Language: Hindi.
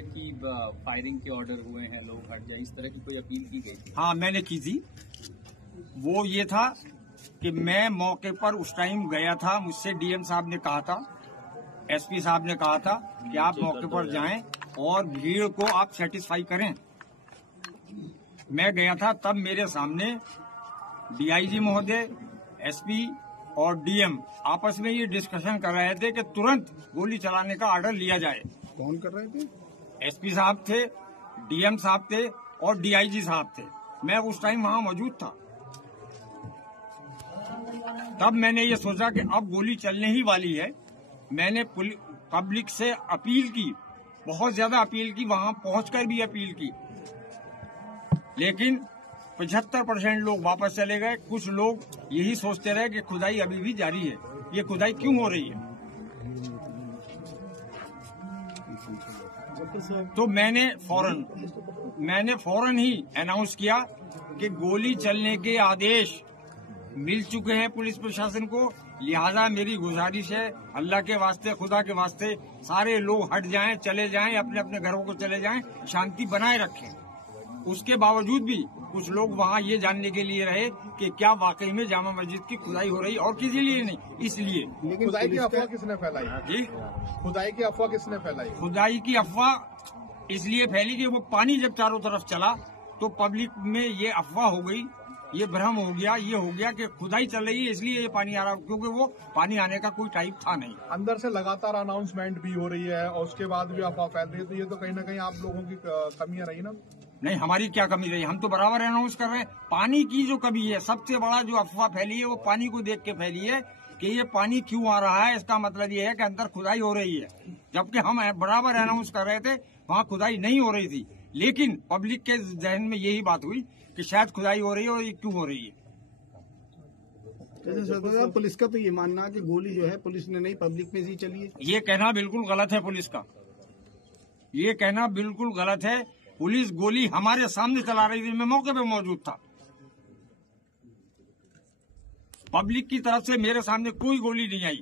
है कि फायरिंग के ऑर्डर हुए हैं, लोग हट जाए, इस तरह की कोई अपील की गई थी? हाँ, मैंने की थी। वो ये था कि मैं मौके पर उस टाइम गया था, मुझसे डीएम साहब ने कहा था, एसपी साहब ने कहा था कि आप मौके पर जाएं और भीड़ को आप सेटिस्फाई करें। मैं गया था, तब मेरे सामने डीआईजी महोदय, एसपी और डीएम आपस में ये डिस्कशन कर रहे थे कि तुरंत गोली चलाने का ऑर्डर लिया जाए। कौन कर रहे थे? एसपी साहब थे, डीएम साहब थे और डीआईजी साहब थे। मैं उस टाइम वहां मौजूद था। तब मैंने ये सोचा कि अब गोली चलने ही वाली है। मैंने पब्लिक से अपील की, बहुत ज्यादा अपील की, वहां पहुंचकर भी अपील की, लेकिन 75% लोग वापस चले गए। कुछ लोग यही सोचते रहे कि खुदाई अभी भी जारी है। ये खुदाई क्यों हो रही है? तो मैंने फौरन ही अनाउंस किया कि गोली चलने के आदेश मिल चुके हैं पुलिस प्रशासन को। लिहाजा मेरी गुजारिश है, अल्लाह के वास्ते, खुदा के वास्ते, सारे लोग हट जाएं, चले जाएं, अपने अपने घरों को चले जाएं, शांति बनाए रखें। उसके बावजूद भी कुछ लोग वहां ये जानने के लिए रहे कि क्या वाकई में जामा मस्जिद की खुदाई हो रही, और किसी लिए नहीं, इसलिए। लेकिन खुदाई की अफवाह किसने फैलाई? जी, खुदाई की अफवाह किसने फैलाई? खुदाई की अफवाह इसलिए फैली कि वो पानी जब चारों तरफ चला तो पब्लिक में ये अफवाह हो गई, ये भ्रम हो गया, ये हो गया कि खुदाई चल रही है इसलिए ये पानी आ रहा, क्योंकि वो पानी आने का कोई टाइप था नहीं। अंदर से लगातार अनाउंसमेंट भी हो रही है और उसके बाद भी अफवाह फैल रही है, तो ये तो कहीं ना कहीं आप लोगों की कमियां रही ना? नहीं, हमारी क्या कमी रही? हम तो बराबर अनाउंस कर रहे हैं। पानी की जो कमी है, सबसे बड़ा जो अफवाह फैली है वो पानी को देख के फैली है कि ये पानी क्यों आ रहा है। इसका मतलब ये है कि अंदर खुदाई हो रही है, जबकि हम बराबर अनाउंस कर रहे थे वहाँ खुदाई नहीं हो रही थी। लेकिन पब्लिक के जहन में यही बात हुई कि शायद खुदाई हो रही है, और ये क्यों हो रही है। पुलिस का तो ये मानना है कि गोली जो है पुलिस ने नहीं, पब्लिक में ही चली है। ये कहना बिल्कुल गलत है पुलिस का, ये कहना बिल्कुल गलत है। पुलिस गोली हमारे सामने चला रही थी, मैं मौके पे मौजूद था। पब्लिक की तरफ से मेरे सामने कोई गोली नहीं आई।